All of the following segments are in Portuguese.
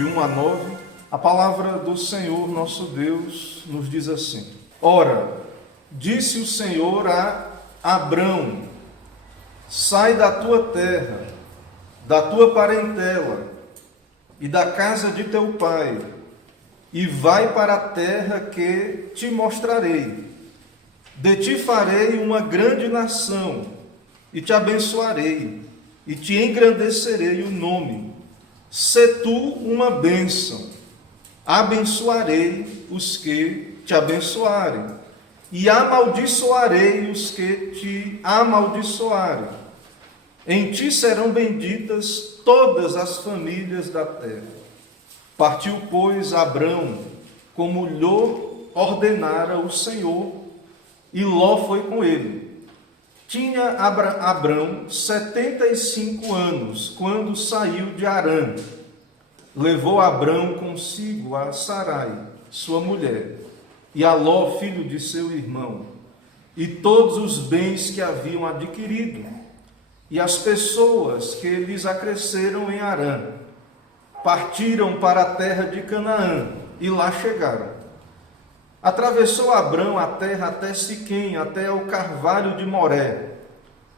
de 1 a 9, a palavra do Senhor nosso Deus nos diz assim: Ora, disse o Senhor a Abrão: sai da tua terra, da tua parentela e da casa de teu pai, e vai para a terra que te mostrarei. De ti farei uma grande nação, e te abençoarei, e te engrandecerei o nome. Sê tu uma bênção. Abençoarei os que te abençoarem, e amaldiçoarei os que te amaldiçoarem. Em ti serão benditas todas as famílias da terra. Partiu, pois, Abrão, como lhe ordenara o Senhor, e Ló foi com ele. Tinha Abrão 75 anos, quando saiu de Harã. Levou Abrão consigo a Sarai, sua mulher, e a Ló, filho de seu irmão, e todos os bens que haviam adquirido, e as pessoas que lhes acresceram em Harã. Partiram para a terra de Canaã, e lá chegaram. Atravessou Abrão a terra até Siquém, até o carvalho de Moré.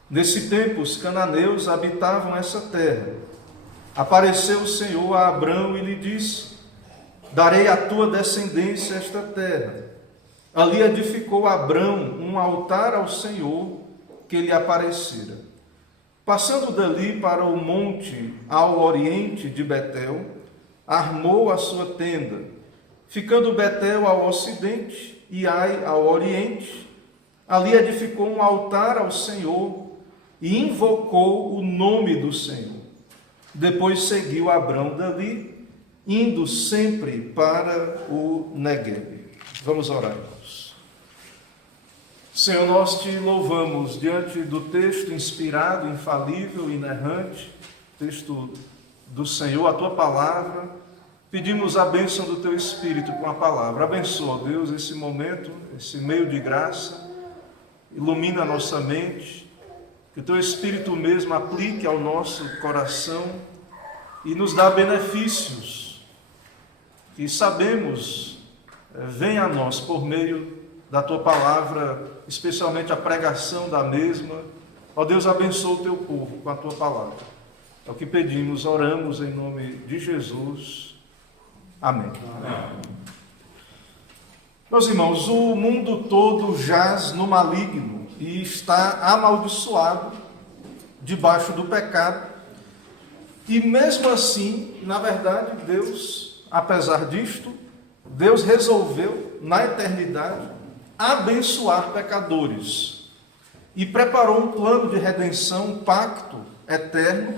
Nesse tempo, os cananeus habitavam essa terra. Apareceu o Senhor a Abrão e lhe disse: darei à tua descendência esta terra. Ali edificou Abrão um altar ao Senhor que lhe aparecera. Passando dali para o monte ao oriente de Betel, armou a sua tenda, ficando Betel ao ocidente e Ai ao oriente. Ali edificou um altar ao Senhor e invocou o nome do Senhor. Depois seguiu Abrão dali, indo sempre para o Neguebe. Vamos orar, irmãos. Senhor, nós te louvamos diante do texto inspirado, infalível, inerrante, texto do Senhor, a tua palavra. Pedimos a bênção do teu Espírito com a palavra. Abençoa, Deus, esse momento, esse meio de graça. Ilumina a nossa mente. Que o teu Espírito mesmo aplique ao nosso coração e nos dá benefícios que sabemos vem a nós por meio da tua palavra, especialmente a pregação da mesma. Ó Deus, abençoa o teu povo com a tua palavra. É o que pedimos, oramos em nome de Jesus. Amém. Amém. Meus irmãos, o mundo todo jaz no maligno e está amaldiçoado debaixo do pecado. E mesmo assim, na verdade, Deus, apesar disto, Deus resolveu, na eternidade, abençoar pecadores. E preparou um plano de redenção, um pacto eterno,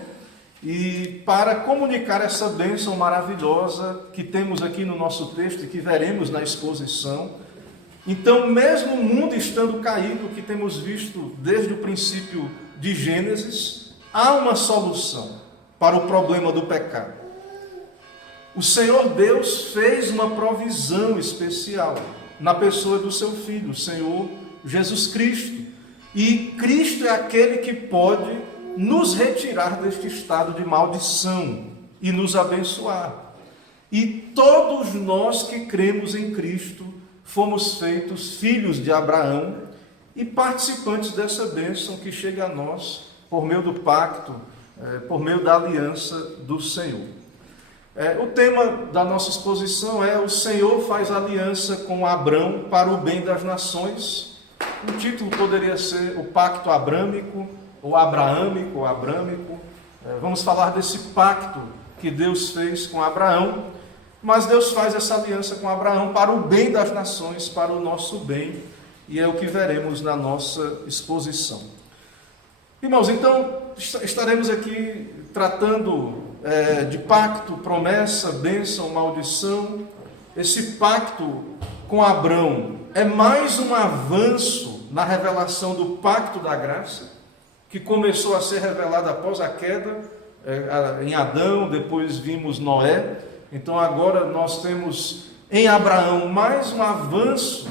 e para comunicar essa bênção maravilhosa que temos aqui no nosso texto e que veremos na exposição. Então, mesmo o mundo estando caído, que temos visto desde o princípio de Gênesis, há uma solução para o problema do pecado. O Senhor Deus fez uma provisão especial na pessoa do seu Filho, o Senhor Jesus Cristo. E Cristo é aquele que pode nos retirar deste estado de maldição e nos abençoar. E todos nós que cremos em Cristo fomos feitos filhos de Abraão e participantes dessa bênção que chega a nós por meio do pacto, por meio da aliança do Senhor. O tema da nossa exposição é: o Senhor faz aliança com Abrão para o bem das nações. O título poderia ser o pacto abrâmico, ou abraâmico, ou abrâmico. Vamos falar desse pacto que Deus fez com Abraão, mas Deus faz essa aliança com Abraão para o bem das nações, para o nosso bem, e é o que veremos na nossa exposição. Irmãos, então, estaremos aqui tratando de pacto, promessa, bênção, maldição. Esse pacto com Abrão é mais um avanço na revelação do pacto da graça, que começou a ser revelado após a queda em Adão, depois vimos Noé. Então agora nós temos em Abraão mais um avanço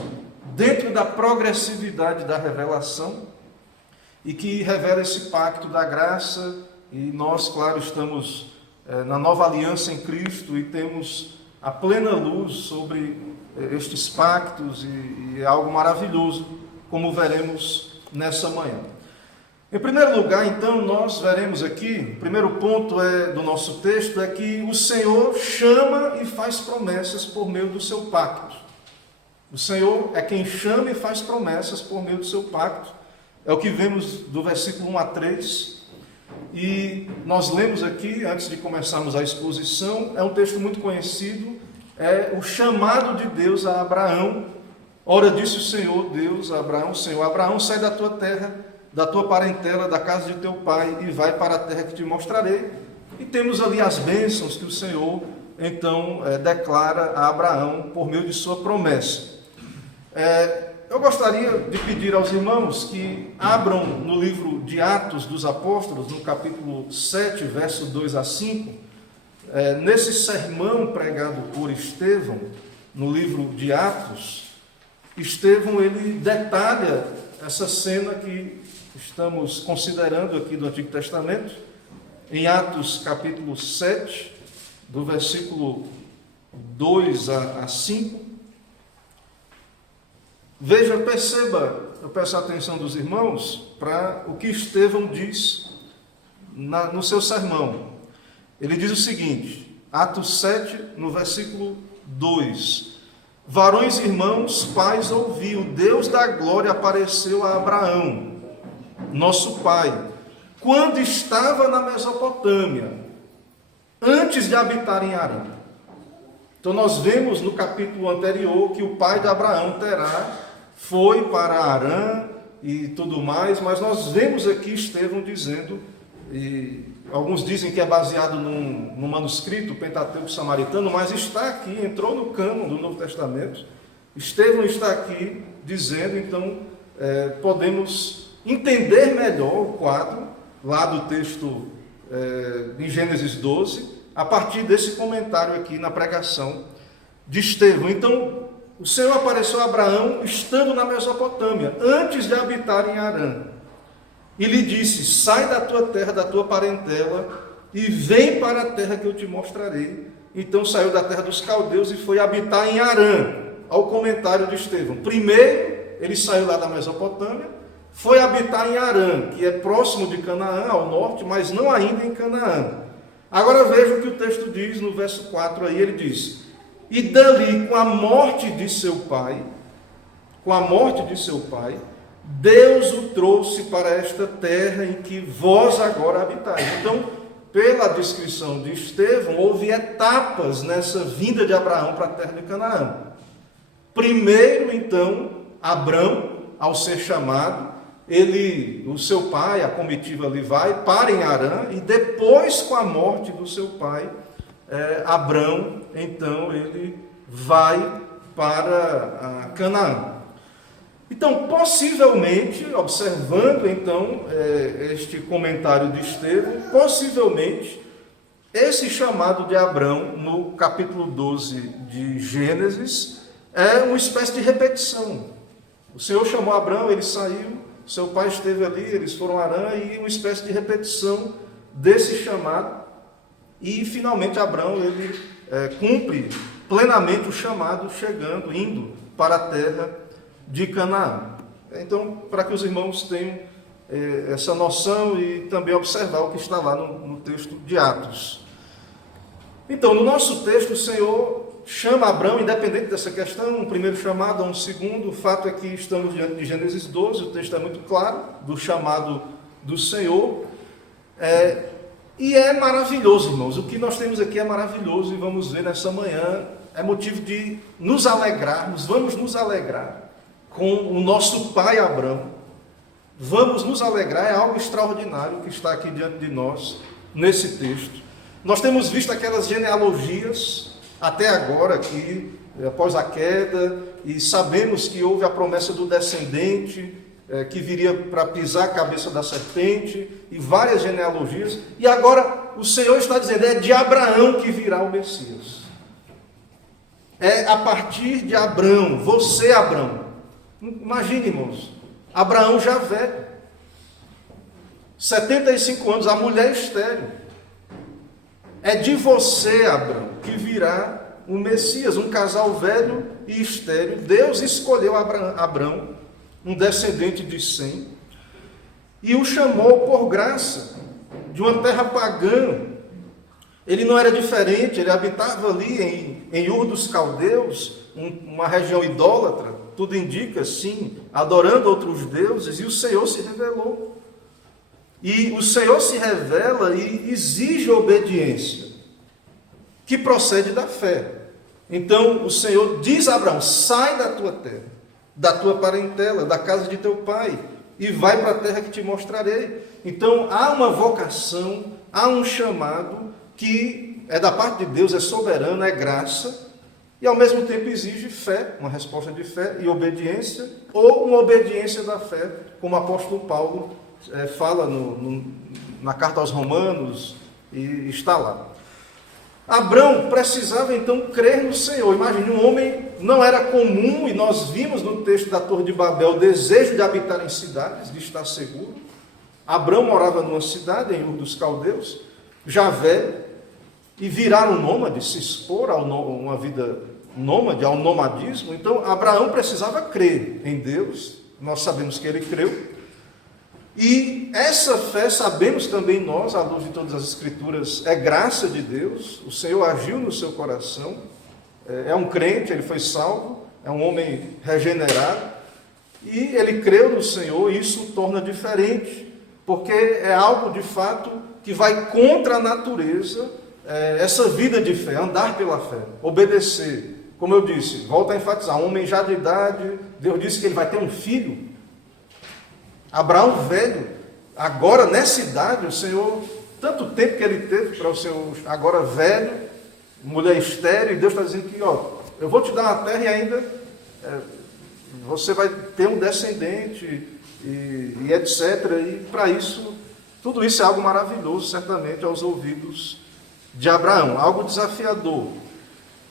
dentro da progressividade da revelação, e que revela esse pacto da graça, e nós, claro, estamos na nova aliança em Cristo e temos a plena luz sobre estes pactos e é algo maravilhoso, como veremos nessa manhã. Em primeiro lugar, então, nós veremos aqui, o primeiro ponto do nosso texto é que o Senhor chama e faz promessas por meio do seu pacto. O Senhor é quem chama e faz promessas por meio do seu pacto. É o que vemos do versículo 1 a 3. E nós lemos aqui, antes de começarmos a exposição, é um texto muito conhecido, é o chamado de Deus a Abraão. Ora, disse o Senhor Deus a Abraão: Senhor, Abraão, sai da tua terra, da tua parentela, da casa de teu pai, e vai para a terra que te mostrarei. E temos ali as bênçãos que o Senhor, então, declara a Abraão por meio de sua promessa. Eu gostaria de pedir aos irmãos que abram no livro de Atos dos Apóstolos, no capítulo 7, verso 2 a 5, nesse sermão pregado por Estevão, no livro de Atos. Estevão, ele detalha essa cena que estamos considerando aqui do Antigo Testamento, em Atos capítulo 7, do versículo 2 a 5. Veja, perceba, eu peço a atenção dos irmãos para o que Estevão diz no seu sermão. Ele diz o seguinte, Atos 7, no versículo 2: Varões, irmãos, pais, ouvi, o Deus da glória apareceu a Abraão, nosso pai, quando estava na Mesopotâmia, antes de habitar em Harã. Então nós vemos no capítulo anterior que o pai de Abraão, Terá, foi para Harã e tudo mais, mas nós vemos aqui Estevão dizendo, e alguns dizem que é baseado num manuscrito Pentateuco samaritano, mas está aqui, entrou no cânon do Novo Testamento. Estevão está aqui dizendo, então podemos entender melhor o quadro lá do texto em Gênesis 12, a partir desse comentário aqui na pregação de Estevão. Então, o Senhor apareceu a Abraão estando na Mesopotâmia, antes de habitar em Harã, e lhe disse: sai da tua terra, da tua parentela, e vem para a terra que eu te mostrarei. Então saiu da terra dos caldeus e foi habitar em Harã. Ao comentário de Estevão: primeiro ele saiu lá da Mesopotâmia, foi habitar em Harã, que é próximo de Canaã, ao norte, mas não ainda em Canaã. Agora veja o que o texto diz no verso 4 aí, ele diz: e dali, com a morte de seu pai, Deus o trouxe para esta terra em que vós agora habitais. Então, pela descrição de Estevão, houve etapas nessa vinda de Abraão para a terra de Canaã. Primeiro, então, Abrão, ao ser chamado, o seu pai, a comitiva ali vai para em Harã, e depois, com a morte do seu pai, Abrão, então, ele vai para Canaã. Então, possivelmente, observando então este comentário de Estevão, possivelmente esse chamado de Abrão no capítulo 12 de Gênesis é uma espécie de repetição. O Senhor chamou Abrão, ele saiu, seu pai esteve ali, eles foram a Harã, e uma espécie de repetição desse chamado, e finalmente Abrão ele cumpre plenamente o chamado, indo para a terra de Canaã. Então, para que os irmãos tenham essa noção e também observar o que está lá no texto de Atos. Então, no nosso texto, o Senhor chama Abrão, independente dessa questão, um primeiro chamado ou um segundo. O fato é que estamos diante de Gênesis 12, o texto é muito claro, do chamado do Senhor. E é maravilhoso, irmãos. O que nós temos aqui é maravilhoso, e vamos ver nessa manhã, é motivo de nos alegrarmos, vamos nos alegrar com o nosso pai Abrão. Vamos nos alegrar, é algo extraordinário que está aqui diante de nós, nesse texto. Nós temos visto aquelas genealogias, até agora, aqui, após a queda, e sabemos que houve a promessa do descendente, que viria para pisar a cabeça da serpente, e várias genealogias, e agora o Senhor está dizendo, é de Abraão que virá o Messias. É a partir de Abrão, você Abrão. Imagine, irmãos, Abraão já velho, 75 anos, a mulher estéril. é de você, Abrão, que virá um Messias, um casal velho e estéril. Deus escolheu Abrão, um descendente de Sem, e o chamou por graça de uma terra pagã. Ele não era diferente, ele habitava ali em Ur dos Caldeus, uma região idólatra, tudo indica, sim, adorando outros deuses, e o Senhor se revelou. E o Senhor se revela e exige obediência, que procede da fé. Então o Senhor diz a Abraão: sai da tua terra, da tua parentela, da casa de teu pai, e vai para a terra que te mostrarei. Então há uma vocação, há um chamado que é da parte de Deus, é soberano, é graça, e ao mesmo tempo exige fé, uma resposta de fé e obediência, ou uma obediência da fé, como o apóstolo Paulo fala na carta aos Romanos, e está lá. Abrão precisava então crer no Senhor. Imagine, um homem, não era comum, e nós vimos no texto da Torre de Babel o desejo de habitar em cidades, de estar seguro. Abrão morava numa cidade, em Ur dos Caldeus, já velho, e virar um nômade, se expor a uma vida nômade, ao nomadismo. Então Abraão precisava crer em Deus, nós sabemos que ele creu, e essa fé, sabemos também nós, à luz de todas as Escrituras, é graça de Deus. O Senhor agiu no seu coração, é um crente, ele foi salvo, é um homem regenerado, e ele creu no Senhor, e isso o torna diferente, porque é algo de fato que vai contra a natureza, essa vida de fé, andar pela fé, obedecer. Como eu disse, volto a enfatizar, um homem já de idade, Deus disse que ele vai ter um filho. Abraão velho, agora nessa idade, o Senhor, tanto tempo que ele teve para o Senhor, agora velho, mulher estéril, e Deus está dizendo que, eu vou te dar uma terra e ainda você vai ter um descendente, e etc. E para isso, tudo isso é algo maravilhoso, certamente, aos ouvidos de Abraão, algo desafiador.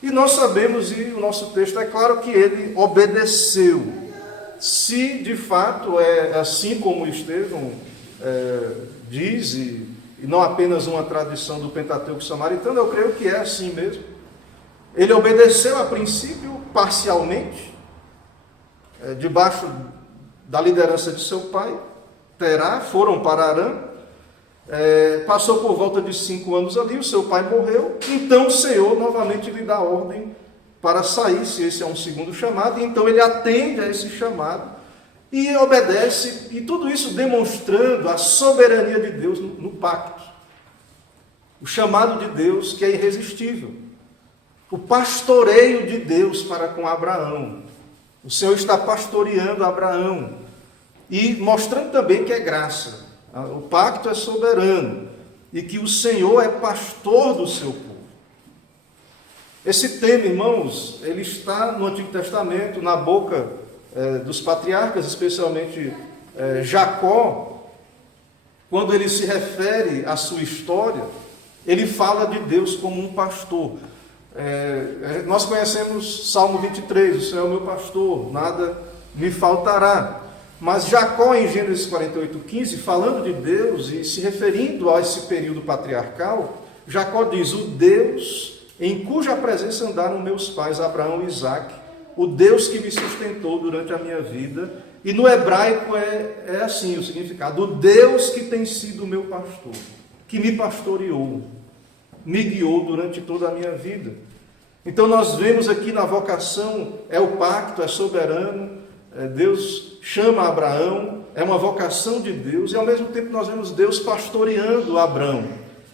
E nós sabemos, e o nosso texto é claro, que ele obedeceu. Se de fato é assim como Estevão diz, e não apenas uma tradição do Pentateuco samaritano, eu creio que é assim mesmo. Ele obedeceu a princípio parcialmente, debaixo da liderança de seu pai, Terá, foram para Arã, passou por volta de 5 anos ali, o seu pai morreu, então o Senhor novamente lhe dá ordem para sair, se esse é um segundo chamado, e então ele atende a esse chamado e obedece, e tudo isso demonstrando a soberania de Deus no pacto. O chamado de Deus que é irresistível. O pastoreio de Deus para com Abraão. O Senhor está pastoreando Abraão e mostrando também que é graça. O pacto é soberano e que o Senhor é pastor do seu povo. Esse tema, irmãos, ele está no Antigo Testamento, na boca dos patriarcas, especialmente Jacó, quando ele se refere à sua história, ele fala de Deus como um pastor. Nós conhecemos Salmo 23, o Senhor é o meu pastor, nada me faltará. Mas Jacó, em Gênesis 48:15, falando de Deus e se referindo a esse período patriarcal, Jacó diz: o Deus em cuja presença andaram meus pais, Abraão e Isaque, o Deus que me sustentou durante a minha vida. E no hebraico é assim o significado: o Deus que tem sido meu pastor, que me pastoreou, me guiou durante toda a minha vida. Então nós vemos aqui na vocação, é o pacto, é soberano, Deus chama Abraão, é uma vocação de Deus, e ao mesmo tempo nós vemos Deus pastoreando Abraão,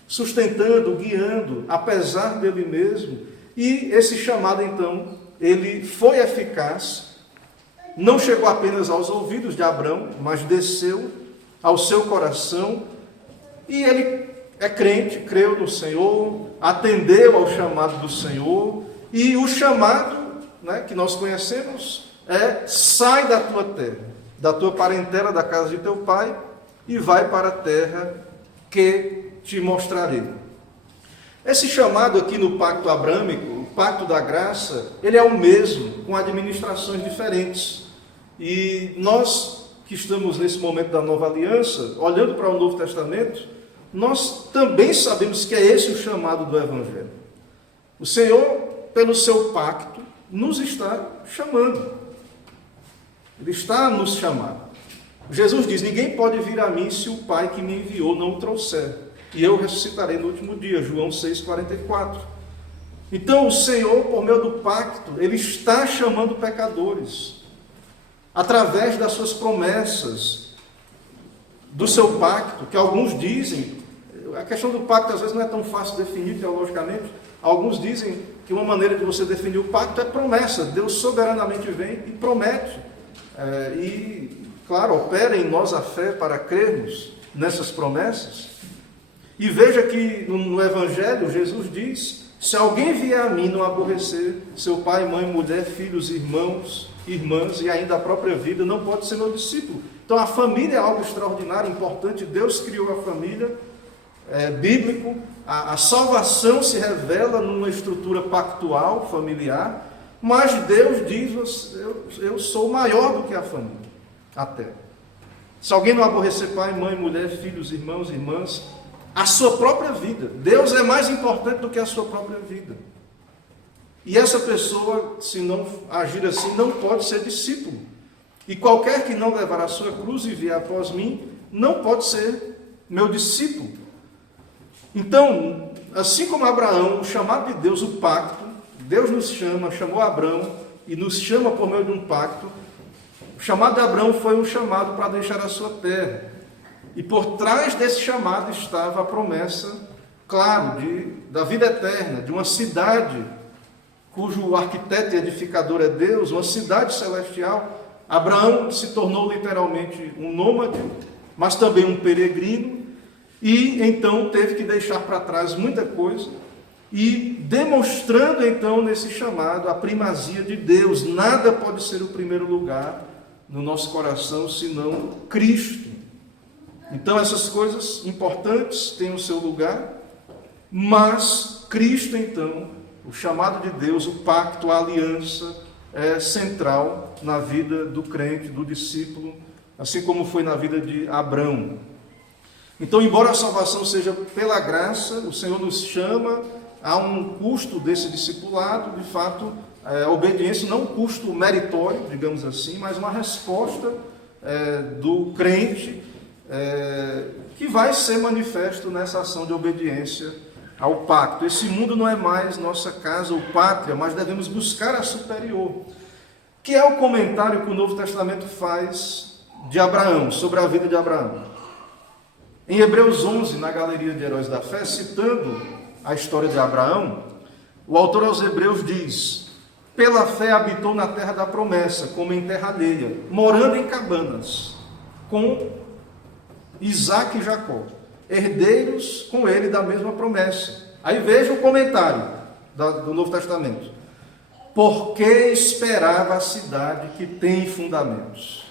sustentando, guiando, apesar dele mesmo. E esse chamado então, ele foi eficaz, não chegou apenas aos ouvidos de Abraão, mas desceu ao seu coração, e ele é crente, creu no Senhor, atendeu ao chamado do Senhor, e o chamado, que nós conhecemos é: sai da tua terra, da tua parentela, da casa de teu pai, e vai para a terra que te mostrarei. Esse chamado aqui no pacto abrâmico, o pacto da graça, ele é o mesmo, com administrações diferentes. E nós que estamos nesse momento da nova aliança, olhando para o Novo Testamento, nós também sabemos que é esse o chamado do Evangelho. O Senhor, pelo seu pacto, nos está chamando. Ele está a nos chamar. Jesus diz: ninguém pode vir a mim se o Pai que me enviou não o trouxer, e eu ressuscitarei no último dia. João 6,44. Então o Senhor, por meio do pacto, Ele está chamando pecadores, através das suas promessas, do seu pacto, que alguns dizem, a questão do pacto às vezes não é tão fácil de definir teologicamente. Alguns dizem que uma maneira de você definir o pacto é promessa. Deus soberanamente vem e promete, e claro, opera em nós a fé para crermos nessas promessas. E veja que no Evangelho Jesus diz: se alguém vier a mim não aborrecer seu pai, mãe, mulher, filhos, irmãos, irmãs e ainda a própria vida, não pode ser meu discípulo. Então a família é algo extraordinário, importante. Deus criou a família, bíblico. A salvação se revela numa estrutura pactual, familiar, mas Deus diz: eu sou maior do que a família, até. Se alguém não aborrecer pai, mãe, mulher, filhos, irmãos, irmãs, a sua própria vida, Deus é mais importante do que a sua própria vida. E essa pessoa, se não agir assim, não pode ser discípulo. E qualquer que não levar a sua cruz e vier após mim, não pode ser meu discípulo. Então, assim como Abraão, o chamado de Deus, o pacto, Deus nos chamou Abraão e nos chama por meio de um pacto. O chamado de Abraão foi um chamado para deixar a sua terra. E por trás desse chamado estava a promessa, claro, da vida eterna, de uma cidade cujo arquiteto e edificador é Deus, uma cidade celestial. Abraão se tornou literalmente um nômade, mas também um peregrino, e então teve que deixar para trás muita coisa, e demonstrando então nesse chamado a primazia de Deus. Nada pode ser o primeiro lugar no nosso coração senão Cristo. Então essas coisas importantes têm o seu lugar, mas Cristo então, o chamado de Deus, o pacto, a aliança, é central na vida do crente, do discípulo, assim como foi na vida de Abraão. Então, embora a salvação seja pela graça, o Senhor nos chama a um custo desse discipulado. De fato, a obediência não é um custo meritório, digamos assim, mas uma resposta do crente que vai ser manifesto nessa ação de obediência ao pacto. Esse mundo não é mais nossa casa ou pátria, mas devemos buscar a superior, que é o comentário que o Novo Testamento faz de Abraão, sobre a vida de Abraão. Em Hebreus 11, na Galeria de Heróis da Fé, citando a história de Abraão, o autor aos Hebreus diz: pela fé habitou na terra da promessa, como em terra alheia, morando em cabanas, com Isaque e Jacó, herdeiros com ele da mesma promessa. Aí veja o comentário do Novo Testamento: porque esperava a cidade que tem fundamentos,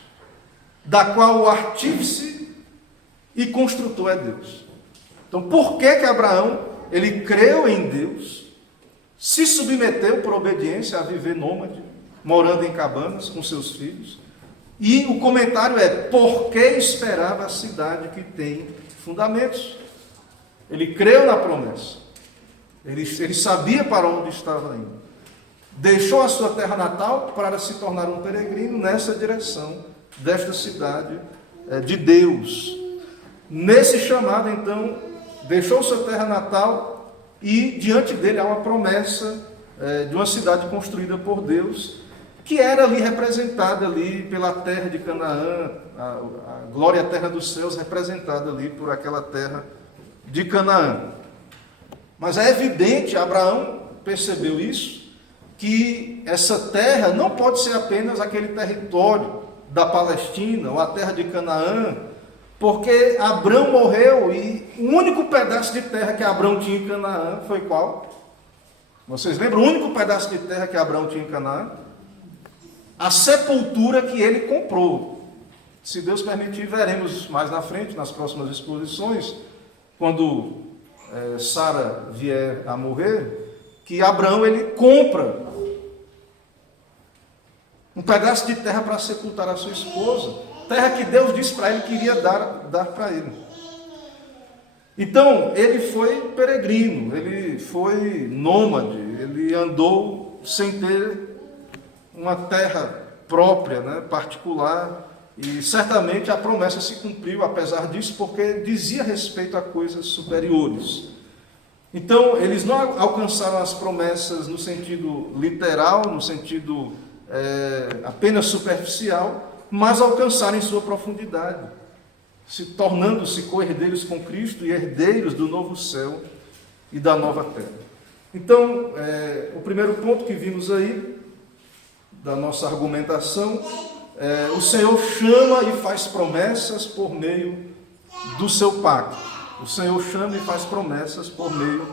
da qual o artífice e construtor é Deus. Então, por que Abraão, ele creu em Deus, se submeteu por obediência a viver nômade, morando em cabanas com seus filhos? E o comentário é: porque esperava a cidade que tem fundamentos. Ele creu na promessa, ele sabia para onde estava indo, deixou a sua terra natal para se tornar um peregrino nessa direção desta cidade de Deus. Nesse chamado, então, deixou sua terra natal e diante dele há uma promessa de uma cidade construída por Deus, que era ali representada ali pela terra de Canaã, a glória eterna dos céus representada ali por aquela terra de Canaã. Mas é evidente, Abraão percebeu isso, que essa terra não pode ser apenas aquele território da Palestina ou a terra de Canaã, porque Abraão morreu e o único pedaço de terra que Abraão tinha em Canaã foi qual? Vocês lembram? O único pedaço de terra que Abraão tinha em Canaã? A sepultura que ele comprou. Se Deus permitir, veremos mais na frente, nas próximas exposições, quando Sara vier a morrer, que Abraão ele compra um pedaço de terra para sepultar a sua esposa, terra que Deus disse para ele que iria dar para ele. Então, ele foi peregrino, ele foi nômade, ele andou sem ter uma terra própria, né, particular, e certamente a promessa se cumpriu apesar disso, porque dizia respeito a coisas superiores. Então, eles não alcançaram as promessas no sentido literal, no sentido apenas superficial, mas alcançaram em sua profundidade, se tornando-se co-herdeiros com Cristo e herdeiros do novo céu e da nova terra. Então, o primeiro ponto que vimos aí, da nossa argumentação, o Senhor chama e faz promessas por meio do seu pacto. O Senhor chama e faz promessas por meio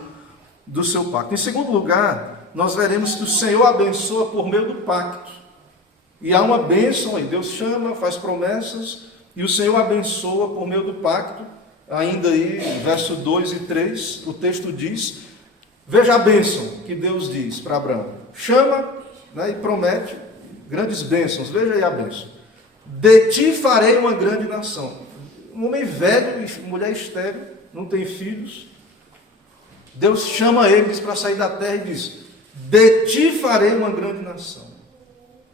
do seu pacto. Em segundo lugar, nós veremos que o Senhor abençoa por meio do pacto. E há uma bênção aí, Deus chama, faz promessas, e o Senhor abençoa por meio do pacto. Ainda aí, verso 2 e 3, o texto diz, veja a bênção que Deus diz para Abraão. Chama, né, e promete grandes bênçãos. Veja aí a bênção. De ti farei uma grande nação. Um homem velho, mulher estéril, não tem filhos. Deus chama eles para sair da terra e diz, de ti farei uma grande nação.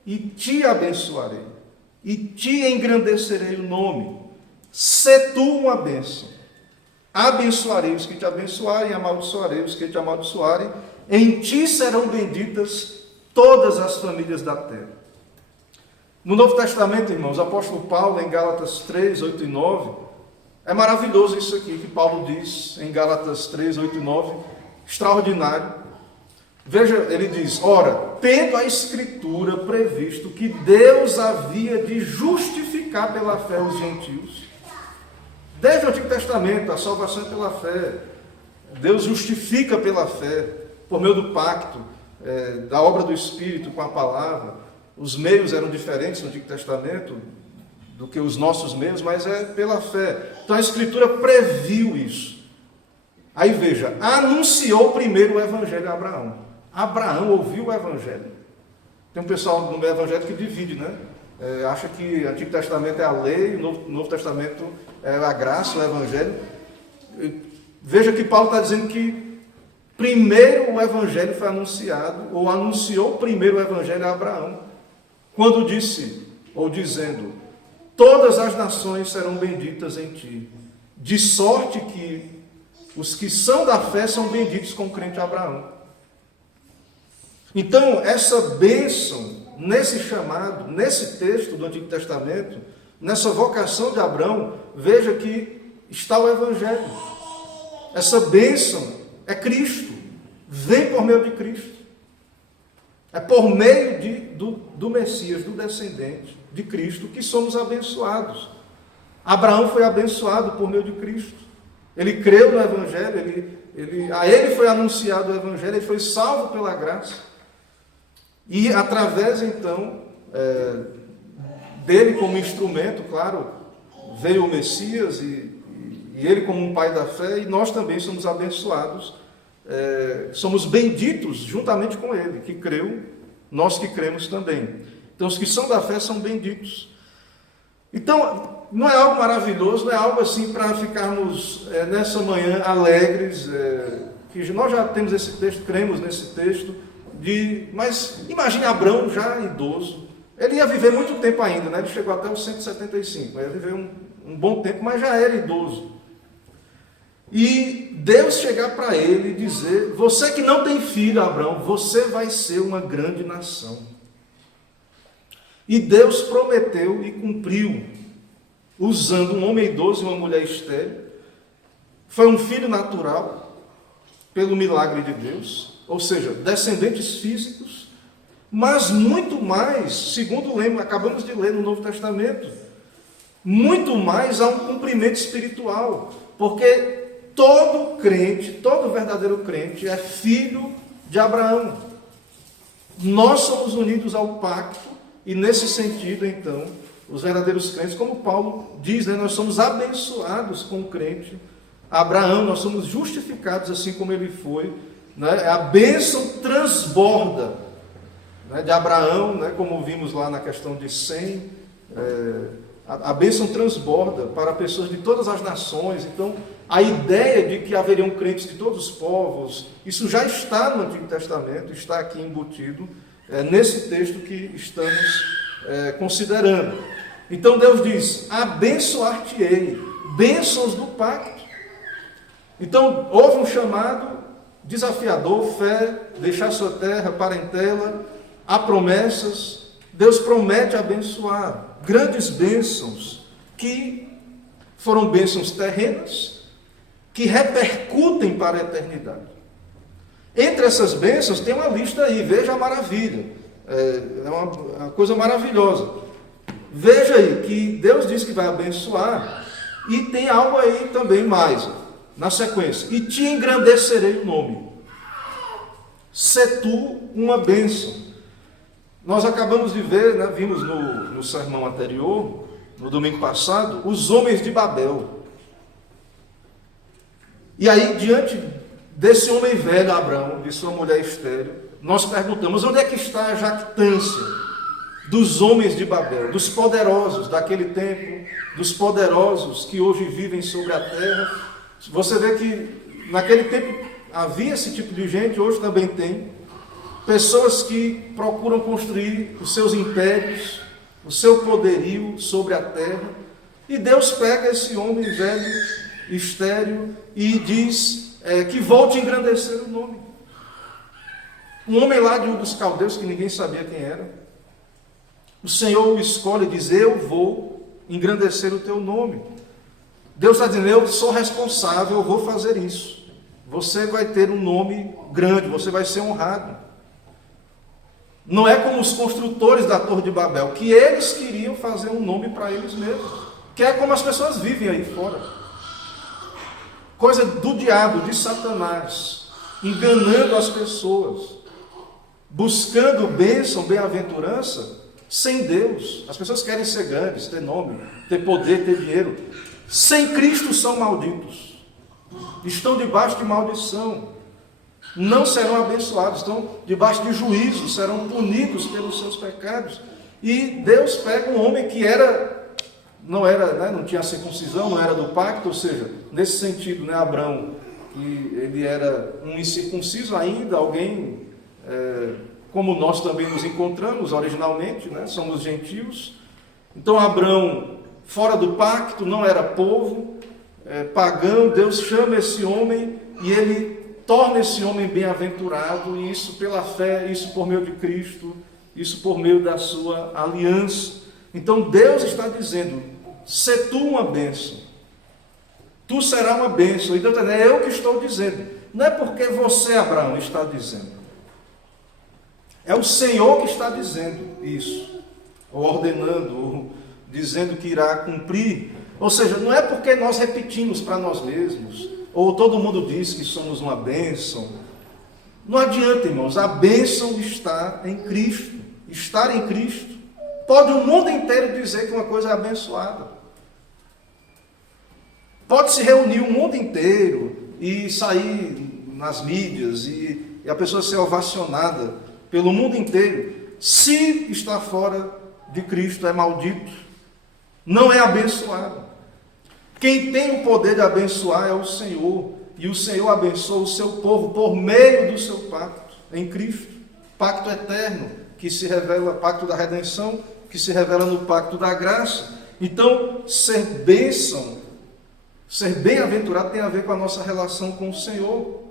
E te abençoarei. E te engrandecerei o nome. Se tu uma bênção. Abençoarei os que te abençoarem, amaldiçoarei os que te amaldiçoarem. Em ti serão benditas todas as famílias da terra. No Novo Testamento, irmãos, o apóstolo Paulo, em Gálatas 3, 8 e 9, é maravilhoso isso aqui que Paulo diz em Gálatas 3, 8 e 9, extraordinário. Veja, ele diz, ora, tendo a Escritura previsto que Deus havia de justificar pela fé os gentios, desde o Antigo Testamento, a salvação é pela fé, Deus justifica pela fé, por meio do pacto, da obra do Espírito com a palavra. Os meios eram diferentes no Antigo Testamento do que os nossos meios, mas é pela fé. Então a Escritura previu isso. Aí veja, anunciou primeiro o Evangelho a Abraão. Abraão ouviu o Evangelho. Tem um pessoal no meio evangélico que divide, né? Acha que o Antigo Testamento é a lei, o Novo Testamento é a graça, o Evangelho. Veja que Paulo está dizendo que primeiro o Evangelho foi anunciado, ou anunciou primeiro o Evangelho a Abraão. Quando disse, ou dizendo, todas as nações serão benditas em ti, de sorte que os que são da fé são benditos com o crente Abraão. Então, essa bênção, nesse chamado, nesse texto do Antigo Testamento, nessa vocação de Abraão, veja que está o Evangelho. Essa bênção é Cristo, vem por meio de Cristo. É por meio do Messias, do descendente de Cristo, que somos abençoados. Abraão foi abençoado por meio de Cristo. Ele creu no Evangelho, a ele foi anunciado o Evangelho, ele foi salvo pela graça. E através, então, dele como instrumento, claro, veio o Messias e ele como um pai da fé, e nós também somos abençoados. Somos benditos juntamente com ele, que creu, nós que cremos também. Então, os que são da fé são benditos. Então, não é algo maravilhoso, não é algo assim para ficarmos nessa manhã alegres, que nós já temos esse texto, cremos nesse texto, mas imagine Abraão já idoso, ele ia viver muito tempo ainda, né? Ele chegou até os 175, ia viver um bom tempo, mas já era idoso. E Deus chegar para ele e dizer, você que não tem filho, Abraão, você vai ser uma grande nação. E Deus prometeu e cumpriu, usando um homem idoso e uma mulher estéril. Foi um filho natural, pelo milagre de Deus, ou seja, descendentes físicos, mas muito mais, segundo acabamos de ler no Novo Testamento, muito mais há um cumprimento espiritual, porque todo crente, todo verdadeiro crente é filho de Abraão. Nós somos unidos ao pacto e nesse sentido, então, os verdadeiros crentes, como Paulo diz, né, nós somos abençoados com o crente Abraão, nós somos justificados assim como ele foi, né? A bênção transborda, né, de Abraão, né, como vimos lá na questão de Sem, a bênção transborda para pessoas de todas as nações. Então, a ideia de que haveriam crentes de todos os povos, isso já está no Antigo Testamento, está aqui embutido nesse texto que estamos considerando. Então Deus diz: abençoar-te-ei, bênçãos do pacto. Então houve um chamado desafiador, fé, deixar sua terra, parentela, há promessas, Deus promete abençoar, grandes bênçãos, que foram bênçãos terrenas, que repercutem para a eternidade. Entre essas bênçãos tem uma lista aí, veja a maravilha, é uma coisa maravilhosa. Veja aí que Deus diz que vai abençoar, e tem algo aí também mais, na sequência: e te engrandecerei o nome. Se tu uma bênção. Nós acabamos de ver, vimos no sermão anterior, no domingo passado, os homens de Babel. E aí, diante desse homem velho, Abraão, de sua mulher estéril, nós perguntamos: onde é que está a jactância dos homens de Babel, dos poderosos daquele tempo, dos poderosos que hoje vivem sobre a terra? Você vê que naquele tempo havia esse tipo de gente, hoje também tem. Pessoas que procuram construir os seus impérios, o seu poderio sobre a terra. E Deus pega esse homem velho, estéril, e diz que volte a engrandecer o nome. Um homem lá de um dos caldeus, que ninguém sabia quem era. O Senhor o escolhe e diz: eu vou engrandecer o teu nome. Deus está dizendo: eu sou responsável, eu vou fazer isso. Você vai ter um nome grande, você vai ser honrado. Não é como os construtores da Torre de Babel, que eles queriam fazer um nome para eles mesmos, que é como as pessoas vivem aí fora. Coisa do diabo, de Satanás, enganando as pessoas, buscando bênção, bem-aventurança, sem Deus. As pessoas querem ser grandes, ter nome, ter poder, ter dinheiro. Sem Cristo são malditos, estão debaixo de maldição. Não serão abençoados, estão debaixo de juízo, serão punidos pelos seus pecados. E Deus pega um homem que não tinha circuncisão, não era do pacto, ou seja, nesse sentido, Abraão, que ele era um incircunciso ainda, alguém como nós também nos encontramos originalmente, somos gentios. Então Abraão, fora do pacto, não era povo, pagão. Deus chama esse homem e ele torna esse homem bem-aventurado, e isso pela fé, isso por meio de Cristo, isso por meio da sua aliança. Então Deus está dizendo: se tu uma bênção, tu serás uma bênção. Então é eu que estou dizendo, não é porque você, Abraão, está dizendo, é o Senhor que está dizendo isso, ou ordenando, ou dizendo que irá cumprir. Ou seja, não é porque nós repetimos para nós mesmos, ou todo mundo diz que somos uma bênção. Não adianta, irmãos, a bênção está em Cristo. Estar em Cristo. Pode o mundo inteiro dizer que uma coisa é abençoada. Pode se reunir o mundo inteiro e sair nas mídias e a pessoa ser ovacionada pelo mundo inteiro. Se está fora de Cristo, é maldito. Não é abençoado. Quem tem o poder de abençoar é o Senhor, e o Senhor abençoa o seu povo por meio do seu pacto em Cristo, pacto eterno, que se revela, pacto da redenção, que se revela no pacto da graça. Então, ser bênção, ser bem-aventurado tem a ver com a nossa relação com o Senhor.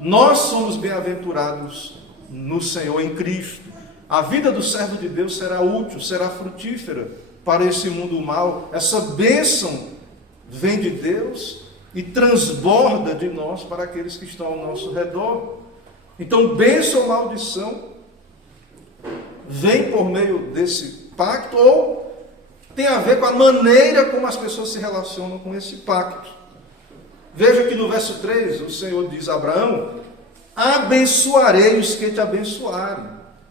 Nós somos bem-aventurados no Senhor, em Cristo. A vida do servo de Deus será útil, será frutífera para esse mundo mau. Essa bênção vem de Deus e transborda de nós para aqueles que estão ao nosso redor. Então, bênção ou maldição vem por meio desse pacto, ou tem a ver com a maneira como as pessoas se relacionam com esse pacto. Veja que no verso 3, o Senhor diz a Abraão: abençoarei os que te abençoarem,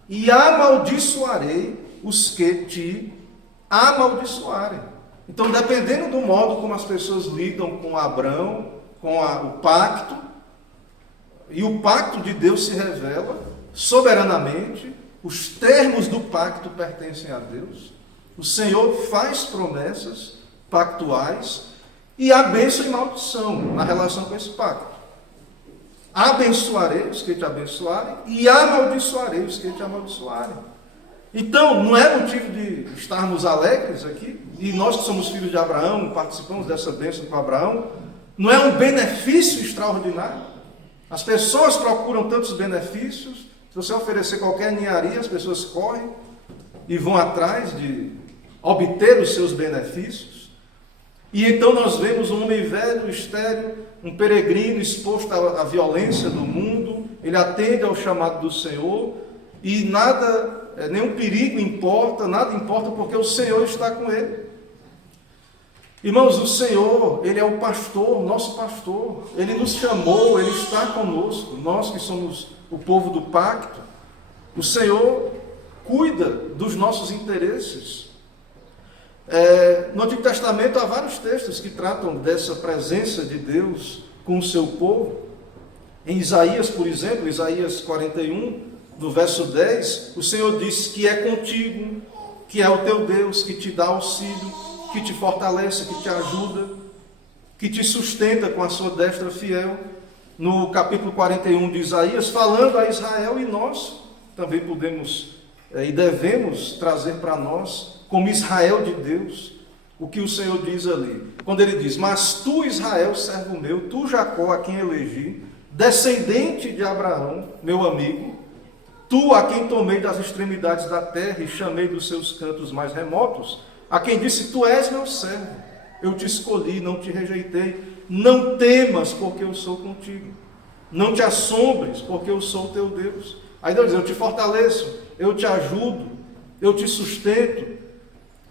e amaldiçoarei os que te amaldiçoarem. Então, dependendo do modo como as pessoas lidam com Abraão, com o pacto, e o pacto de Deus se revela soberanamente, os termos do pacto pertencem a Deus. O Senhor faz promessas pactuais, E há bênção e maldição na relação com esse pacto. Abençoarei os que te abençoarem e amaldiçoarei os que te amaldiçoarem. Então, não é motivo de estarmos alegres aqui, e nós que somos filhos de Abraão, participamos dessa bênção com Abraão, não é um benefício extraordinário? As pessoas procuram tantos benefícios, se você oferecer qualquer ninharia, as pessoas correm e vão atrás de obter os seus benefícios. E então nós vemos um homem velho, estéril, um peregrino exposto à violência do mundo, ele atende ao chamado do Senhor, e nada, nenhum perigo importa, nada importa, porque o Senhor está com ele. Irmãos, o Senhor, Ele é o pastor, nosso pastor, Ele nos chamou, Ele está conosco, nós que somos o povo do pacto, o Senhor cuida dos nossos interesses. No Antigo Testamento há vários textos que tratam dessa presença de Deus com o seu povo. Em Isaías, por exemplo, Isaías 41, no verso 10, o Senhor diz que é contigo, que é o teu Deus, que te dá auxílio, que te fortalece, que te ajuda, que te sustenta com a sua destra fiel. No capítulo 41 de Isaías, falando a Israel, e nós também podemos e devemos trazer para nós, como Israel de Deus, o que o Senhor diz ali. Quando ele diz: mas tu, Israel, servo meu, tu, Jacó, a quem elegi, descendente de Abraão, meu amigo, tu, a quem tomei das extremidades da terra e chamei dos seus cantos mais remotos, a quem disse: tu és meu servo, eu te escolhi, não te rejeitei, não temas, porque eu sou contigo, não te assombres, porque eu sou o teu Deus. Aí Deus diz: eu te fortaleço, eu te ajudo, eu te sustento.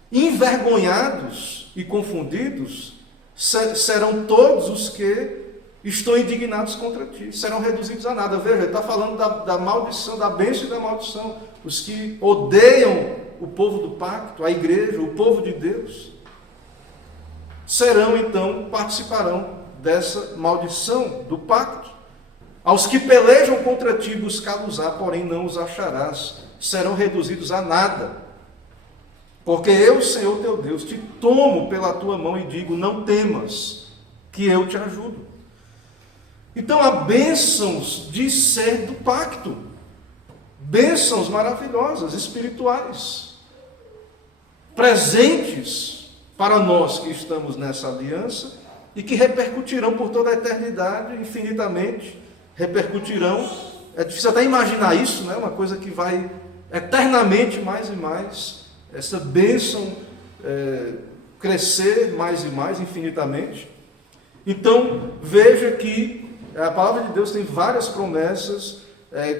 Envergonhados e confundidos serão todos os que estão indignados contra ti, serão reduzidos a nada. Veja, ele está falando da maldição, da bênção e da maldição. Os que odeiam o povo do pacto, a igreja, o povo de Deus, participarão dessa maldição do pacto. Aos que pelejam contra ti, buscá-los-á, porém não os acharás, serão reduzidos a nada. Porque eu, Senhor teu Deus, te tomo pela tua mão e digo: não temas, que eu te ajudo. Então há bênçãos de ser do pacto, bênçãos maravilhosas, espirituais, presentes para nós que estamos nessa aliança e que repercutirão por toda a eternidade, infinitamente, repercutirão. É difícil até imaginar isso, né? Uma coisa que vai eternamente mais e mais, essa bênção crescer mais e mais, infinitamente. Então, veja que a palavra de Deus tem várias promessas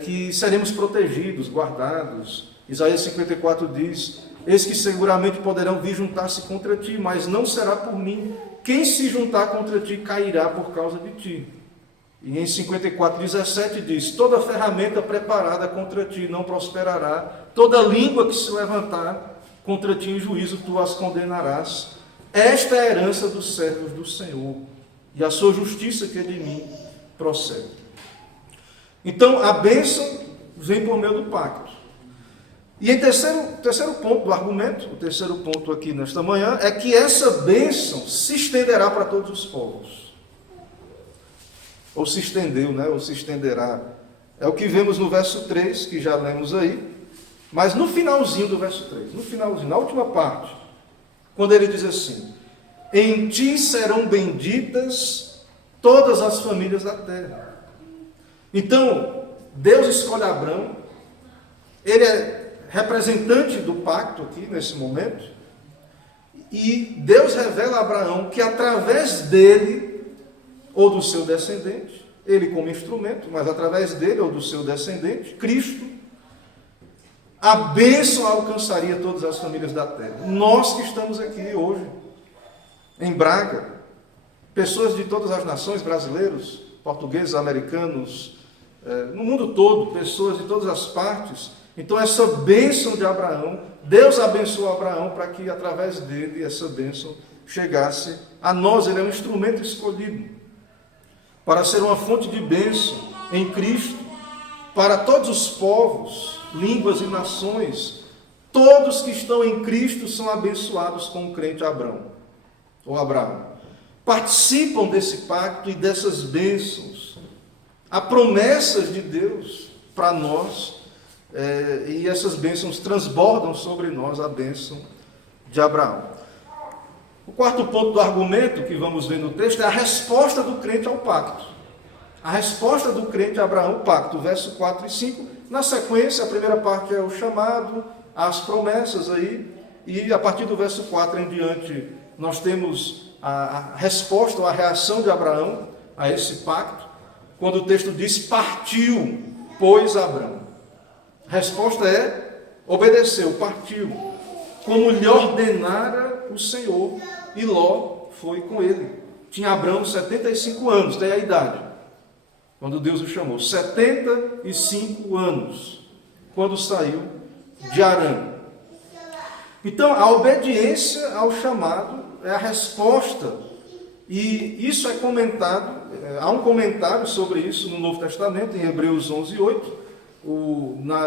que seremos protegidos, guardados. Isaías 54 diz: eis que seguramente poderão vir juntar-se contra ti, mas não será por mim. Quem se juntar contra ti cairá por causa de ti. E em 54:17 diz: toda ferramenta preparada contra ti não prosperará, toda língua que se levantar contra ti em juízo tu as condenarás. Esta é a herança dos servos do Senhor, e a sua justiça que de mim procede. Então, a bênção vem por meio do pacto. E em terceiro ponto do argumento, o terceiro ponto aqui nesta manhã, é que essa bênção se estenderá para todos os povos. Ou se estendeu, né? Ou se estenderá. É o que vemos no verso 3, que já lemos aí. Mas no finalzinho do verso 3, no finalzinho, na última parte, quando ele diz assim: em ti serão benditas todas as famílias da terra. Então, Deus escolhe Abraão, ele é representante do pacto aqui nesse momento, e Deus revela a Abraão que através dele, ou do seu descendente, ele como instrumento, mas através dele ou do seu descendente, Cristo, a bênção alcançaria todas as famílias da terra. Nós que estamos aqui hoje, em Braga, pessoas de todas as nações, brasileiros, portugueses, americanos, no mundo todo, pessoas de todas as partes. Então essa bênção de Abraão, Deus abençoou Abraão para que através dele essa bênção chegasse a nós. Ele é um instrumento escolhido para ser uma fonte de bênção em Cristo, para todos os povos, línguas e nações. Todos que estão em Cristo são abençoados com o crente Abraão, ou Abraão. participam desse pacto e dessas bênçãos. Há promessas de Deus para nós, e essas bênçãos transbordam sobre nós a bênção de Abraão. O quarto ponto do argumento que vamos ver no texto é a resposta do crente ao pacto. A resposta do crente a Abraão ao pacto, verso 4 e 5. Na sequência, a primeira parte é o chamado, as promessas aí, e a partir do verso 4 em diante, nós temos a resposta, ou a reação de Abraão a esse pacto, quando o texto diz, partiu, pois Abraão. A resposta é, obedeceu, partiu, como lhe ordenara o Senhor, e Ló foi com ele. Tinha Abraão 75 anos, tem a idade, quando Deus o chamou, 75 anos, quando saiu de Harã. Então, a obediência ao chamado é a resposta, e isso é comentado, há um comentário sobre isso no Novo Testamento, em Hebreus 11:8,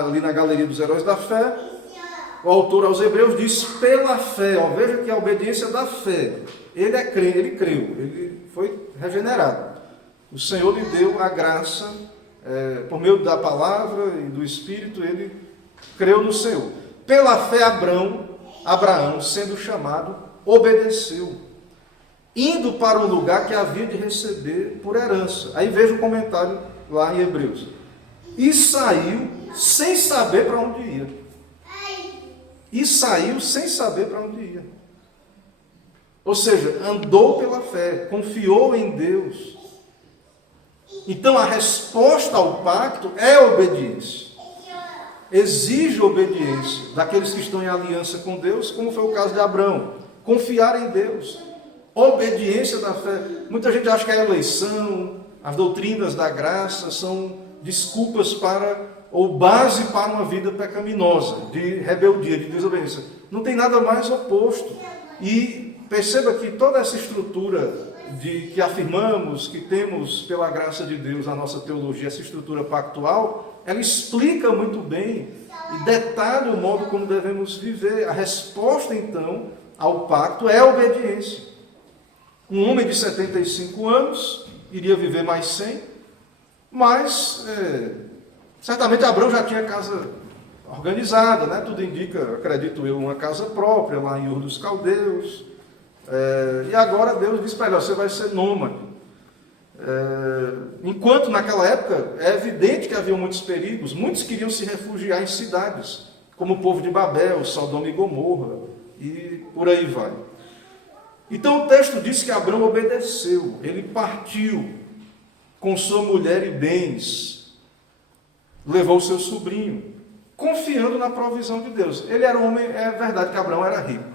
ali na Galeria dos Heróis da Fé, o autor aos Hebreus diz, pela fé, veja que a obediência da fé, ele creu, ele foi regenerado. O Senhor lhe deu a graça, por meio da palavra e do Espírito, ele creu no Senhor. Pela fé, Abraão, sendo chamado, obedeceu, indo para um lugar que havia de receber por herança. Aí veja o comentário lá em Hebreus. E saiu sem saber para onde ia. E saiu sem saber para onde ia. Ou seja, andou pela fé, confiou em Deus. Então a resposta ao pacto é a obediência. Exige obediência daqueles que estão em aliança com Deus, como foi o caso de Abraão. Confiar em Deus. Obediência da fé. Muita gente acha que a eleição, as doutrinas da graça são desculpas ou base para uma vida pecaminosa, de rebeldia, de desobediência. Não tem nada mais oposto. E perceba que toda essa estrutura que afirmamos que temos pela graça de Deus a nossa teologia, essa estrutura pactual, ela explica muito bem e detalha o modo como devemos viver. A resposta, então, ao pacto é a obediência. Um homem de 75 anos iria viver mais 100, mas certamente Abraão já tinha casa organizada, né? Tudo indica, acredito eu, uma casa própria lá em Ur dos Caldeus. E agora Deus diz para ele, você vai ser nômade. Enquanto naquela época é evidente que havia muitos perigos, muitos queriam se refugiar em cidades, como o povo de Babel, Sodoma e Gomorra, e por aí vai. Então o texto diz que Abraão obedeceu, ele partiu com sua mulher e bens, levou seu sobrinho, confiando na provisão de Deus. Ele era um homem, é verdade que Abraão era rico.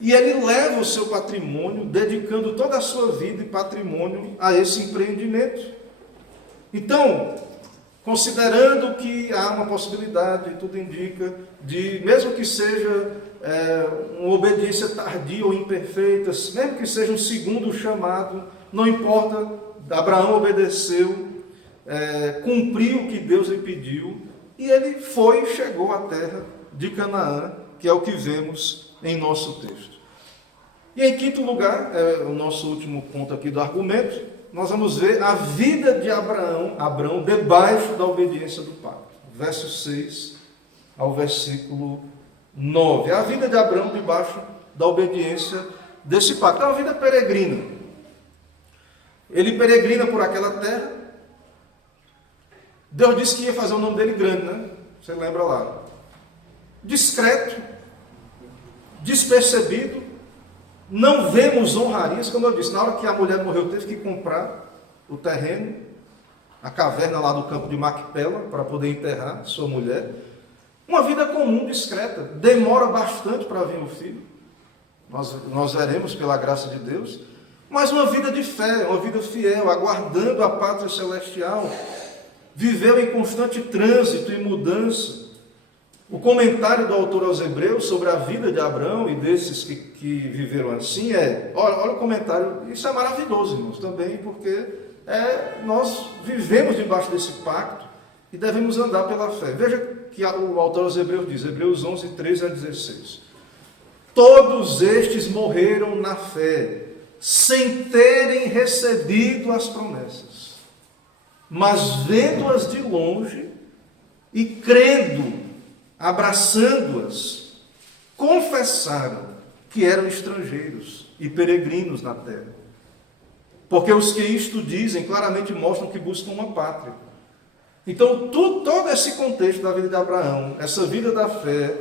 E ele leva o seu patrimônio, dedicando toda a sua vida e patrimônio a esse empreendimento. Então, considerando que há uma possibilidade, tudo indica, de, mesmo que seja uma obediência tardia ou imperfeita, mesmo que seja um segundo chamado, não importa, Abraão obedeceu, cumpriu o que Deus lhe pediu, e ele foi e chegou à terra de Canaã, que é o que vemos em nosso texto. E em quinto lugar, o nosso último ponto aqui do argumento, nós vamos ver a vida de Abraão debaixo da obediência do pacto. Verso 6 ao versículo 9. A vida de Abraão debaixo da obediência desse pacto. É uma vida peregrina. Ele peregrina por aquela terra. Deus disse que ia fazer o nome dele grande, né? Você lembra lá. Discreto, despercebido, não vemos honrarias, como eu disse, na hora que a mulher morreu, teve que comprar o terreno, a caverna lá do campo de Macpela, para poder enterrar sua mulher. Uma vida comum, discreta, demora bastante para vir o filho, nós veremos pela graça de Deus, mas uma vida de fé, uma vida fiel, aguardando a pátria celestial, viveu em constante trânsito e mudança. O comentário do autor aos Hebreus sobre a vida de Abraão e desses que viveram assim olha o comentário, isso é maravilhoso, irmãos, também, porque nós vivemos debaixo desse pacto e devemos andar pela fé. Veja que o autor aos Hebreus diz, Hebreus 11, 13 a 16. Todos estes morreram na fé, sem terem recebido as promessas, mas vendo-as de longe e crendo, abraçando-as, confessaram que eram estrangeiros e peregrinos na terra. Porque os que isto dizem claramente mostram que buscam uma pátria. Então, todo esse contexto da vida de Abraão, essa vida da fé,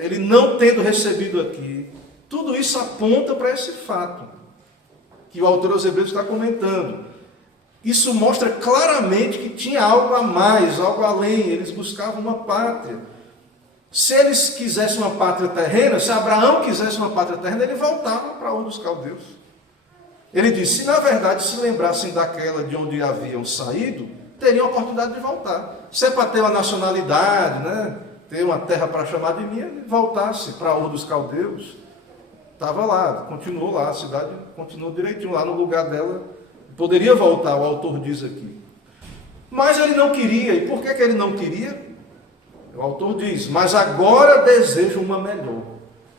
ele não tendo recebido aqui, tudo isso aponta para esse fato que o autor aos Hebreus está comentando. Isso mostra claramente que tinha algo a mais, algo além. Eles buscavam uma pátria. Se eles quisessem uma pátria terrena, se Abraão quisesse uma pátria terrena, ele voltava para Ur dos Caldeus. Ele disse, se na verdade se lembrassem daquela de onde haviam saído, teriam a oportunidade de voltar. Se é para ter uma nacionalidade, né, ter uma terra para chamar de minha, ele voltasse para Ur dos Caldeus. Estava lá, continuou lá, a cidade continuou direitinho lá no lugar dela. Poderia voltar, o autor diz aqui. Mas ele não queria. E por que ele não queria? O autor diz, mas agora desejo uma melhor,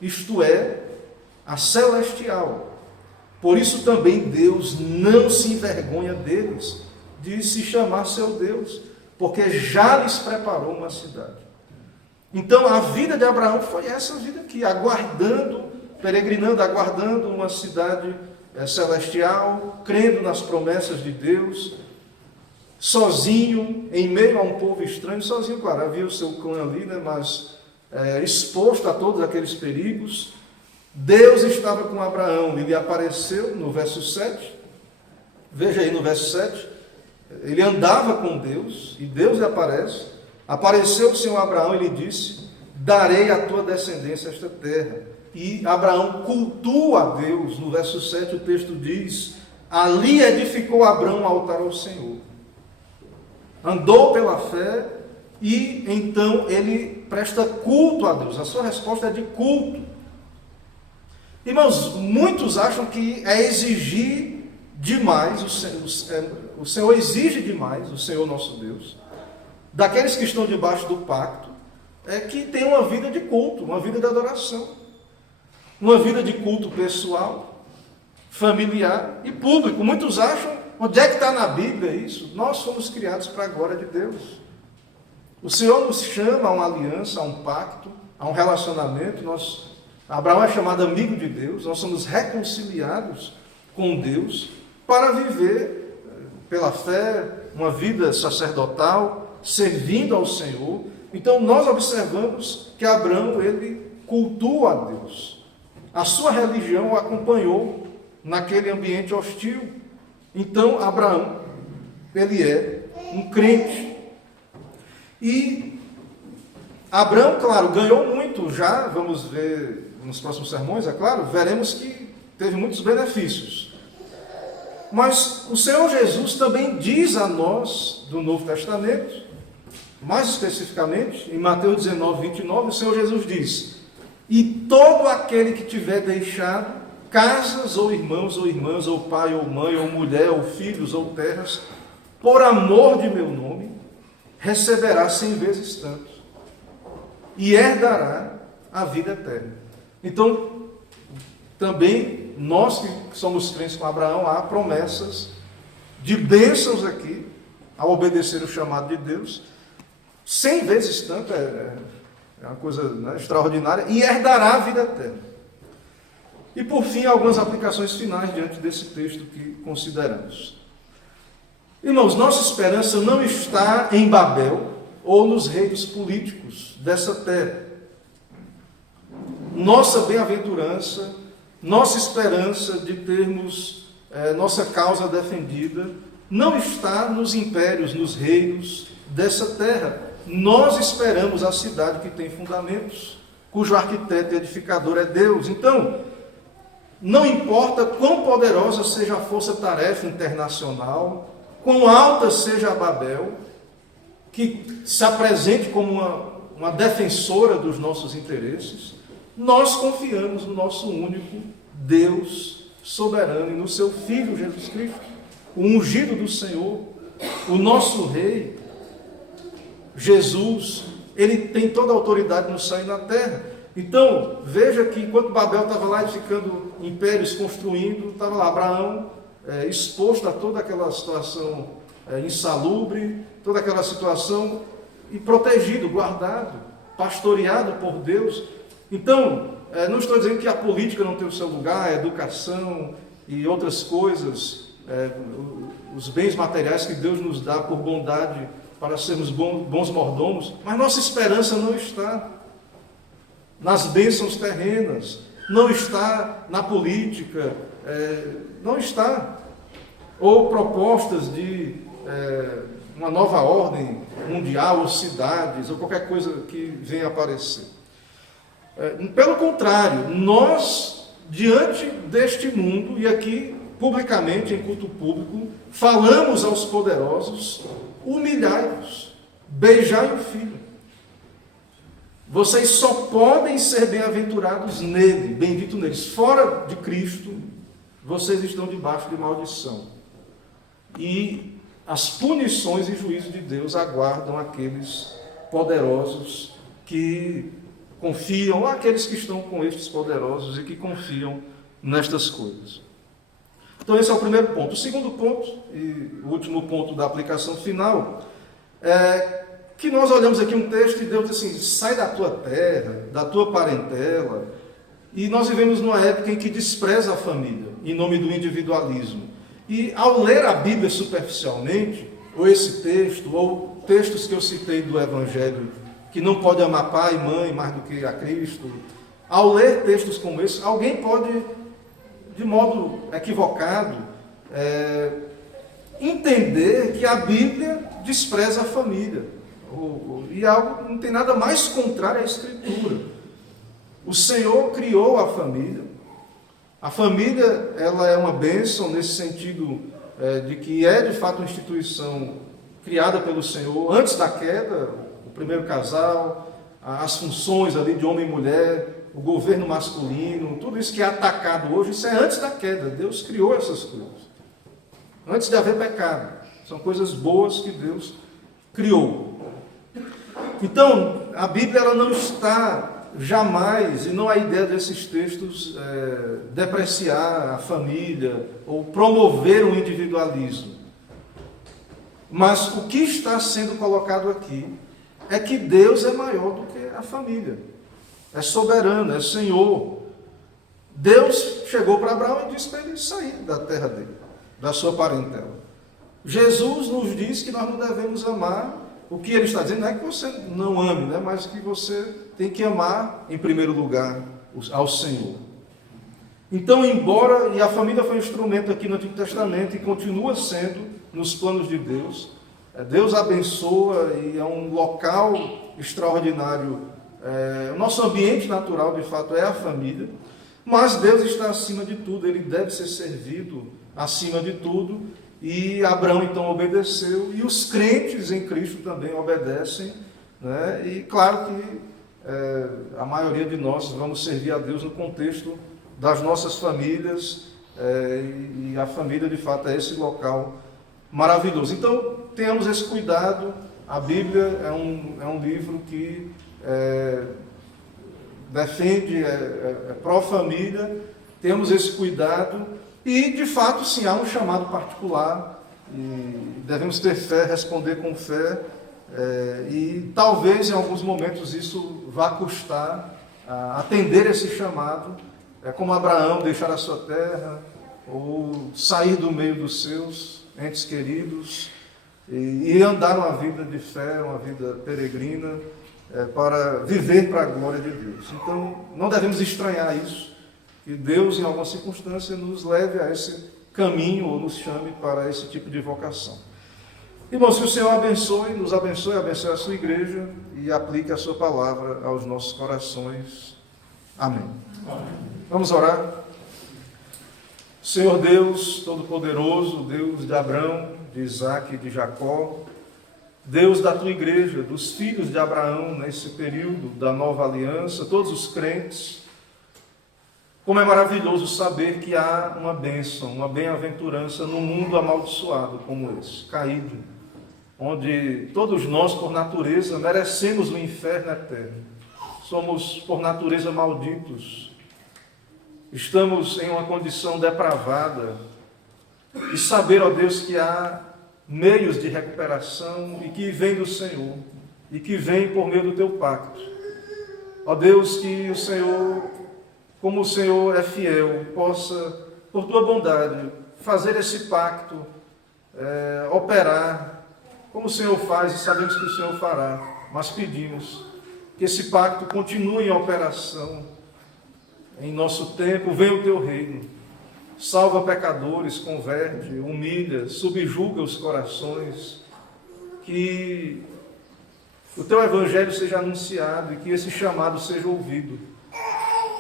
isto é, a celestial. Por isso também Deus não se envergonha deles, de se chamar seu Deus, porque já lhes preparou uma cidade. Então a vida de Abraão foi essa vida aqui, aguardando, peregrinando, aguardando uma cidade celestial, crendo nas promessas de Deus, sozinho, em meio a um povo estranho, sozinho, claro, havia o seu clã ali, né, mas exposto a todos aqueles perigos. Deus estava com Abraão, ele apareceu no verso 7, veja aí no verso 7, ele andava com Deus, e Deus lhe aparece, apareceu o Senhor Abraão e lhe disse, darei à tua descendência esta terra. E Abraão cultua a Deus, no verso 7 o texto diz, ali edificou Abraão um altar ao Senhor. Andou pela fé e então ele presta culto a Deus. A sua resposta é de culto. Irmãos, muitos acham que é exigir demais, o Senhor exige demais, o Senhor nosso Deus, daqueles que estão debaixo do pacto, que tem uma vida de culto, uma vida de adoração. Uma vida de culto pessoal, familiar e público. Muitos acham, onde é que está na Bíblia isso? Nós fomos criados para a glória de Deus. O Senhor nos chama a uma aliança, a um pacto, a um relacionamento. Abraão é chamado amigo de Deus, nós somos reconciliados com Deus para viver pela fé, uma vida sacerdotal, servindo ao Senhor. Então nós observamos que Abraão, ele cultua a Deus. A sua religião o acompanhou naquele ambiente hostil. Então, Abraão, ele é um crente. E Abraão, claro, ganhou muito já, vamos ver nos próximos sermões, é claro, veremos que teve muitos benefícios. Mas o Senhor Jesus também diz a nós, do Novo Testamento, mais especificamente, em Mateus 19, 29, o Senhor Jesus diz, e todo aquele que tiver deixado casas, ou irmãos, ou irmãs, ou pai, ou mãe, ou mulher, ou filhos, ou terras, por amor de meu nome, receberá 100 vezes tanto, e herdará a vida eterna. Então, também, nós que somos crentes com Abraão, há promessas de bênçãos aqui, ao obedecer o chamado de Deus, 100 vezes tanto, é uma coisa, né, extraordinária, e herdará a vida eterna. E por fim, algumas aplicações finais diante desse texto que consideramos. Irmãos, nossa esperança não está em Babel ou nos reinos políticos dessa terra. Nossa bem-aventurança, nossa esperança de termos nossa causa defendida, não está nos impérios, nos reinos dessa terra. Nós esperamos a cidade que tem fundamentos, cujo arquiteto e edificador é Deus. Então, não importa quão poderosa seja a força-tarefa internacional, quão alta seja a Babel, que se apresente como uma defensora dos nossos interesses, nós confiamos no nosso único Deus soberano e no seu Filho Jesus Cristo, o ungido do Senhor, o nosso Rei. Jesus, ele tem toda a autoridade no céu e na terra. Então, veja que enquanto Babel estava lá edificando impérios, construindo, estava lá Abraão exposto a toda aquela situação insalubre, toda aquela situação, e protegido, guardado, pastoreado por Deus. Então, não estou dizendo que a política não tem o seu lugar, a educação e outras coisas, os bens materiais que Deus nos dá por bondade para sermos bons mordomos, mas nossa esperança não está nas bênçãos terrenas, não está na política, não está. Ou propostas de uma nova ordem mundial, ou cidades, ou qualquer coisa que venha aparecer. Pelo contrário, nós, diante deste mundo, e aqui publicamente, em culto público, falamos aos poderosos: humilhai-vos, beijai o Filho. Vocês só podem ser bem-aventurados nele, bendito neles. Fora de Cristo, vocês estão debaixo de maldição. E as punições e juízos de Deus aguardam aqueles poderosos que confiam, ou aqueles que estão com estes poderosos e que confiam nestas coisas. Então esse é o primeiro ponto. O segundo ponto, e o último ponto da aplicação final, é que nós olhamos aqui um texto e Deus diz assim: sai da tua terra, da tua parentela. E nós vivemos numa época em que despreza a família, em nome do individualismo. E ao ler a Bíblia superficialmente, ou esse texto, ou textos que eu citei do Evangelho, que não pode amar pai e mãe mais do que a Cristo, ao ler textos como esse, alguém pode, de modo equivocado, entender que a Bíblia despreza a família. E algo não tem nada mais contrário à Escritura. O Senhor criou a família. A família, ela é uma bênção nesse sentido de que é de fato uma instituição criada pelo Senhor antes da queda, o primeiro casal, as funções ali de homem e mulher, o governo masculino, tudo isso que é atacado hoje, isso é antes da queda. Deus criou essas coisas. Antes de haver pecado. São coisas boas que Deus criou. Então, a Bíblia ela não está jamais, e não há ideia desses textos depreciar a família ou promover o individualismo. Mas o que está sendo colocado aqui é que Deus é maior do que a família. É soberano, é Senhor. Deus chegou para Abraão e disse para ele sair da terra dele, da sua parentela. Jesus nos diz que nós não devemos amar. O que ele está dizendo não é que você não ame, né? Mas que você tem que amar, em primeiro lugar, ao Senhor. Então, embora, e a família foi um instrumento aqui no Antigo Testamento e continua sendo nos planos de Deus, Deus abençoa e é um local extraordinário. O nosso ambiente natural, de fato, é a família, mas Deus está acima de tudo, ele deve ser servido acima de tudo. E Abraão então obedeceu, e os crentes em Cristo também obedecem, né? E claro que a maioria de nós vamos servir a Deus no contexto das nossas famílias, e a família de fato é esse local maravilhoso. Então tenhamos esse cuidado. A Bíblia é um livro que defende, é pró-família, temos esse cuidado. E, de fato, sim, há um chamado particular, e devemos ter fé, responder com fé, e talvez, em alguns momentos, isso vá custar atender esse chamado, como Abraão, deixar a sua terra, ou sair do meio dos seus entes queridos, e andar uma vida de fé, uma vida peregrina, para viver para a glória de Deus. Então, não devemos estranhar isso, que Deus, em alguma circunstância, nos leve a esse caminho ou nos chame para esse tipo de vocação. Irmãos, que o Senhor nos abençoe a sua igreja e aplique a sua palavra aos nossos corações. Amém. Vamos orar. Senhor Deus Todo-Poderoso, Deus de Abraão, de Isaque e de Jacó, Deus da tua igreja, dos filhos de Abraão, nesse período da nova aliança, todos os crentes, como é maravilhoso saber que há uma bênção, uma bem-aventurança num mundo amaldiçoado como esse, caído, onde todos nós, por natureza, merecemos o inferno eterno. somos por natureza malditos, estamos em uma condição depravada, e saber, ó Deus, que há meios de recuperação e que vem do Senhor, e que vem por meio do teu pacto. Ó Deus, que o Senhor, como o Senhor é fiel, possa, por tua bondade, fazer esse pacto, operar, como o Senhor faz e sabemos que o Senhor fará, mas pedimos que esse pacto continue em operação em nosso tempo. Venha o teu reino, salva pecadores, converte, humilha, subjuga os corações, que o teu evangelho seja anunciado e que esse chamado seja ouvido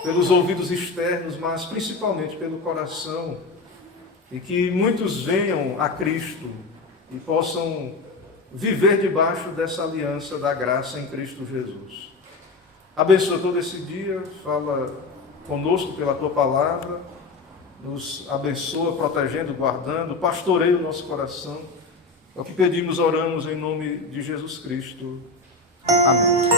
pelos ouvidos externos, mas principalmente pelo coração, e que muitos venham a Cristo e possam viver debaixo dessa aliança da graça em Cristo Jesus. Abençoa todo esse dia, fala conosco pela tua palavra, nos abençoa, protegendo, guardando, pastoreia o nosso coração. É o que pedimos, oramos em nome de Jesus Cristo. Amém.